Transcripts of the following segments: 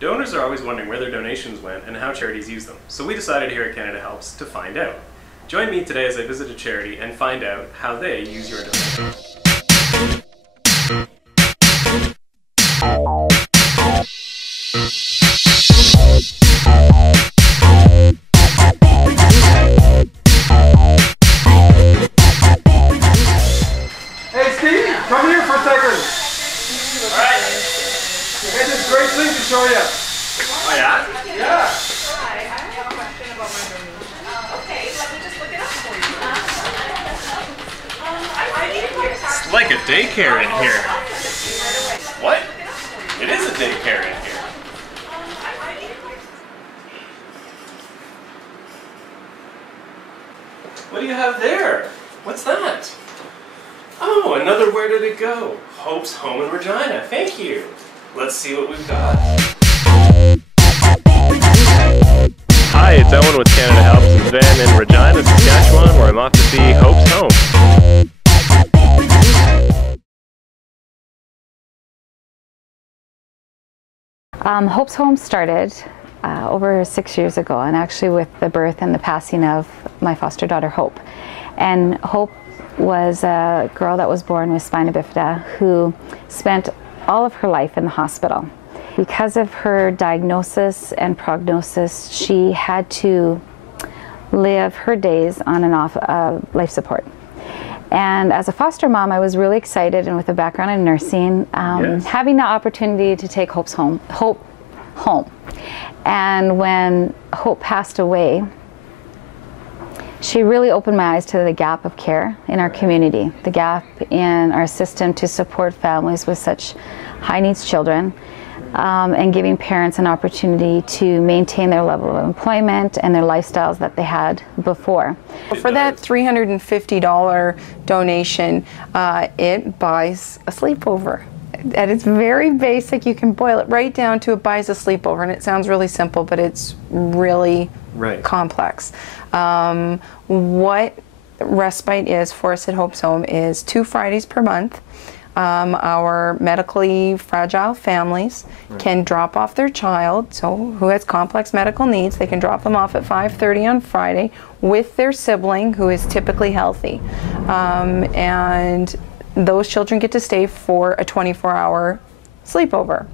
Donors are always wondering where their donations went and how charities use them, so we decided here at Canada Helps to find out. Join me today as I visit a charity and find out how they use your donations. Hey Steve, come here for a second. Alright. I had this great thing to show you. Oh yeah? Yeah. Hi, I have a question about my donation. Okay, let me just look it up for you. It's like a daycare in here. What? It is a daycare in here. What do you have there? What's that? Oh, another Where Did It Go? Hope's Home in Regina. Thank you. Let's see what we've got. Hi, it's Owen with Canada Helps and Van in Regina, Saskatchewan, where I'm off to see Hope's Home. Hope's Home started over 6 years ago, and actually with the birth and the passing of my foster daughter Hope. And Hope was a girl that was born with spina bifida who spent all of her life in the hospital. Because of her diagnosis and prognosis, she had to live her days on and off life support. And as a foster mom, I was really excited, and with a background in nursing, having the opportunity to take Hope home. And when Hope passed away, she really opened my eyes to the gap of care in our community, the gap in our system to support families with such high needs children, and giving parents an opportunity to maintain their level of employment and their lifestyles that they had before. For that $350 donation, it buys a sleepover. At its very basic, you can boil it right down to it buys a sleepover, and it sounds really simple, but it's really complex. What respite is for us at Hope's Home is 2 Fridays per month. Our medically fragile families can drop off their child, so who has complex medical needs, they can drop them off at 5:30 on Friday with their sibling who is typically healthy. And those children get to stay for a 24-hour sleepover.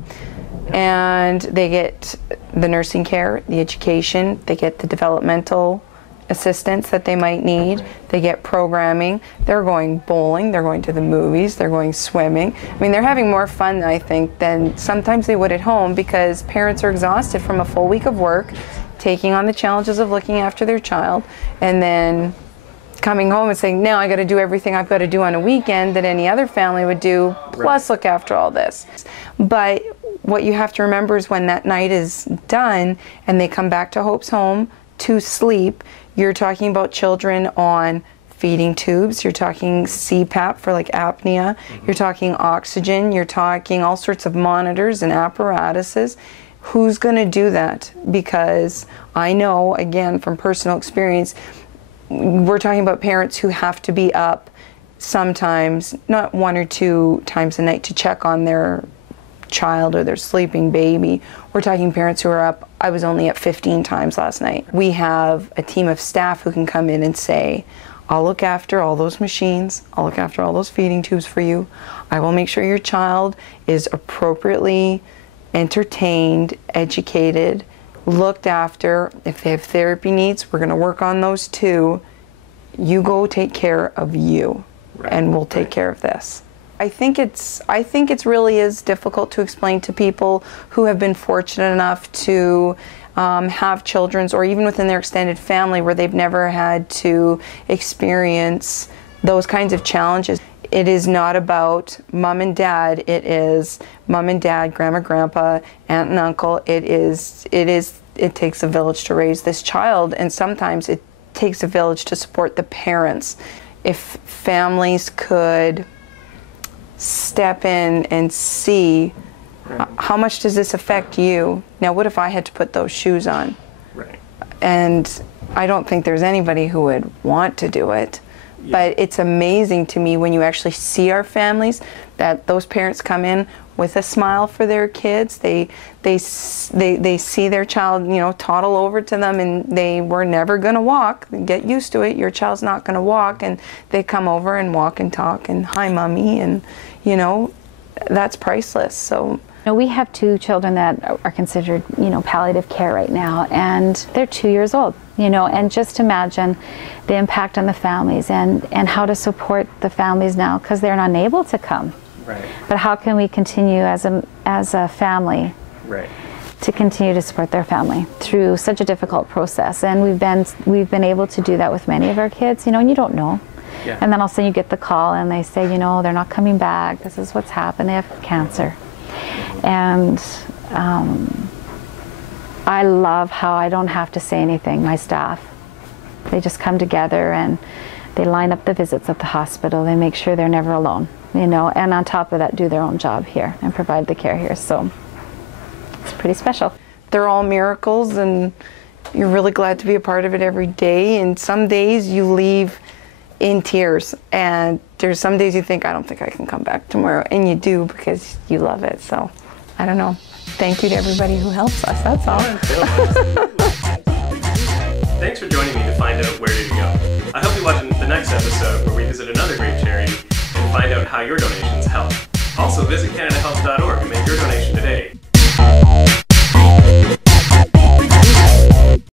And they get the nursing care, the education, they get the developmental assistance that they might need, they get programming, they're going bowling, they're going to the movies, they're going swimming. I mean, they're having more fun, I think, than sometimes they would at home, because parents are exhausted from a full week of work, taking on the challenges of looking after their child, and then coming home and saying, now I got to do everything I've got to do on a weekend that any other family would do, plus look after all this. But what you have to remember is when that night is done and they come back to Hope's Home to sleep, you're talking about children on feeding tubes, you're talking CPAP for like apnea, you're talking oxygen, you're talking all sorts of monitors and apparatuses. Who's going to do that? Because I know, again, from personal experience, we're talking about parents who have to be up sometimes, not 1 or 2 times a night to check on their child or their sleeping baby. We're talking parents who are up, I was only up 15 times last night. We have a team of staff who can come in and say, I'll look after all those machines, I'll look after all those feeding tubes for you, I will make sure your child is appropriately entertained, educated, looked after. If they have therapy needs, we're going to work on those too. You go take care of you, and we'll take care of this. I think it's really is difficult to explain to people who have been fortunate enough to have children, or even within their extended family, where they've never had to experience those kinds of challenges. It is not about mom and dad. It is mom and dad, grandma, grandpa, aunt and uncle. It takes a village to raise this child, and sometimes it takes a village to support the parents. If families could step in and see, how much does this affect you? Now, what if I had to put those shoes on? And I don't think there's anybody who would want to do it. But it's amazing to me when you actually see our families, that those parents come in with a smile for their kids. They see their child, you know, toddle over to them, and they were never going to walk. Get used to it. Your child's not going to walk, and they come over and walk and talk and hi, mommy, and you know, that's priceless. So. We have 2 children that are considered, you know, palliative care right now, and they're 2 years old, you know, and just imagine the impact on the families and how to support the families now because they're not able to come. Right. But how can we continue as a family Right. to continue to support their family through such a difficult process? And we've been able to do that with many of our kids, you know, and you don't know. Yeah. And then all of a sudden you get the call and they say, you know, they're not coming back. This is what's happened. They have cancer. And I love how I don't have to say anything, my staff. They just come together and they line up the visits at the hospital. They make sure they're never alone, you know, and on top of that do their own job here and provide the care here. So it's pretty special. They're all miracles, and you're really glad to be a part of it every day. And some days you leave in tears, and there's some days you think, I don't think I can come back tomorrow, and you do because you love it. So I don't know. Thank you to everybody who helps us. That's all. Thanks for joining me to find out where to go. I hope you watch the next episode where we visit another great charity and find out how your donations help. Also visit CanadaHelps.org